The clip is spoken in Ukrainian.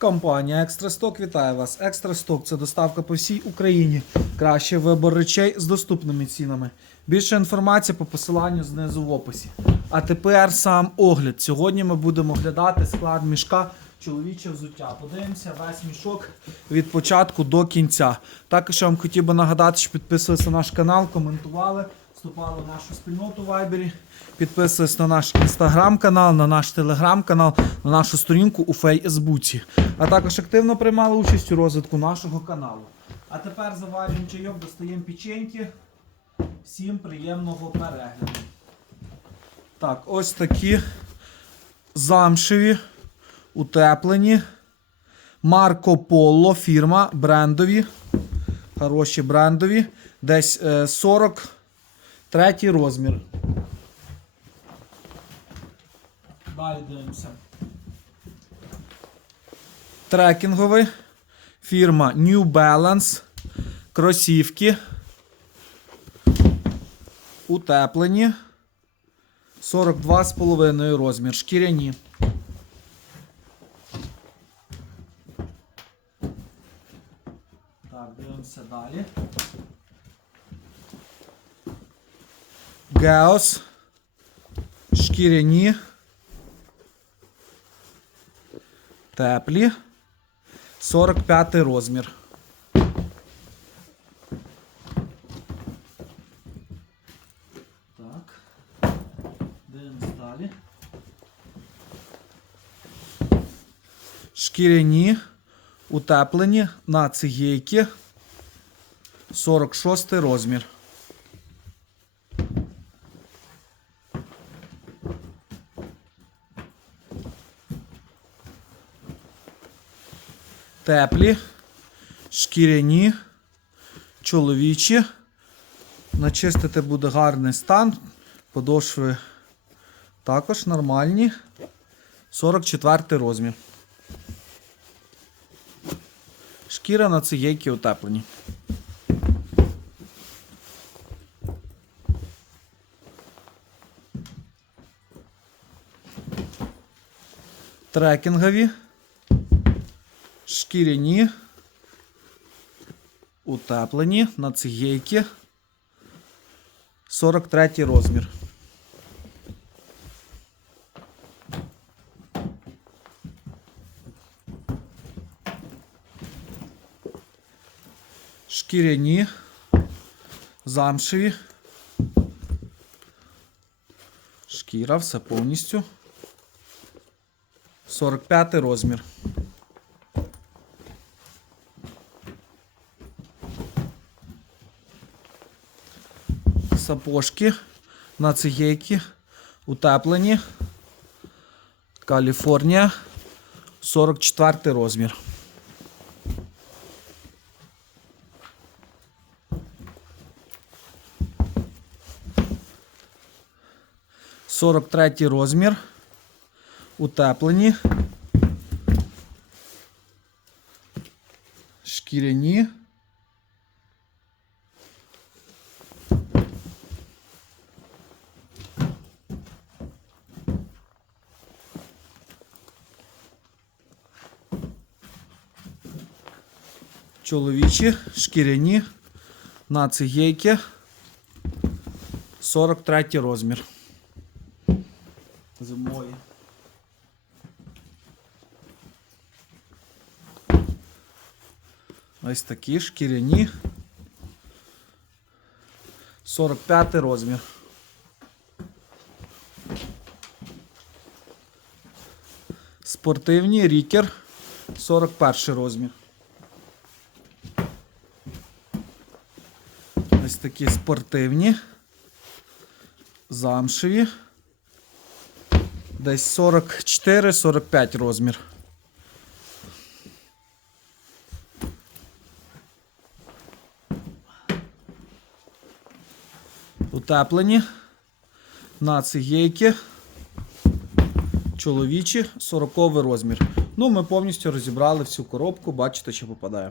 Компанія Екстрасток вітає вас. Екстрасток це доставка по всій Україні. Кращий вибор речей з доступними цінами. Більше інформації по посиланню знизу в описі. А тепер сам огляд. Сьогодні ми будемо оглядати склад мішка чоловіче взуття. Подивимося весь мішок від початку до кінця. Також я вам хотів би нагадати, що підписувалися на наш канал, коментували, вступали в нашу спільноту в Вайбері. Підписуйтесь на наш інстаграм-канал, на наш телеграм-канал, на нашу сторінку у Фейсбуці. А також активно приймали участь у розвитку нашого каналу. А тепер заварюємо чайок, достаємо печеньки. Всім приємного перегляду. Так, ось такі замшеві, утеплені. Марко Поло, фірма брендові. Хороші брендові. Десь е, 40. Третій розмір. Далі дивимося. Трекінговий. Фірма New Balance. Кросівки. Утеплені. 42,5 розмір. Шкіряні. Так, дивимося далі. Геос. Шкіряні. Теплі. 45 розмір. Так. Дивимось далі. Шкіряні, утеплені на цигейки. 46 розмір. Теплі, шкіряні, чоловічі. Начистити буде гарний стан. Подошви також нормальні. 44 розмір. Шкіра на циєйки утеплені. Трекінгові. Шкіряні. Утеплені на цигейки. 43 розмір. Шкіряні, замшеві. Шкіра, все повністю. 45 розмір. Сапожки на цигейки. Утеплені. Каліфорнія. 44 розмір. Сорок третій розмір. Утеплені. Шкіряні. Чоловічі, шкіряні, на цигейки. 43 розмір. Зимові. Ось такі шкіряні. 45 розмір. Спортивні рікер 41 розмір. Такі спортивні. Замшеві. Десь 44-45 розмір. Утеплені. На цигейки. Чоловічі 40 розмір. Ну, ми повністю розібрали всю коробку, бачите, що попадає.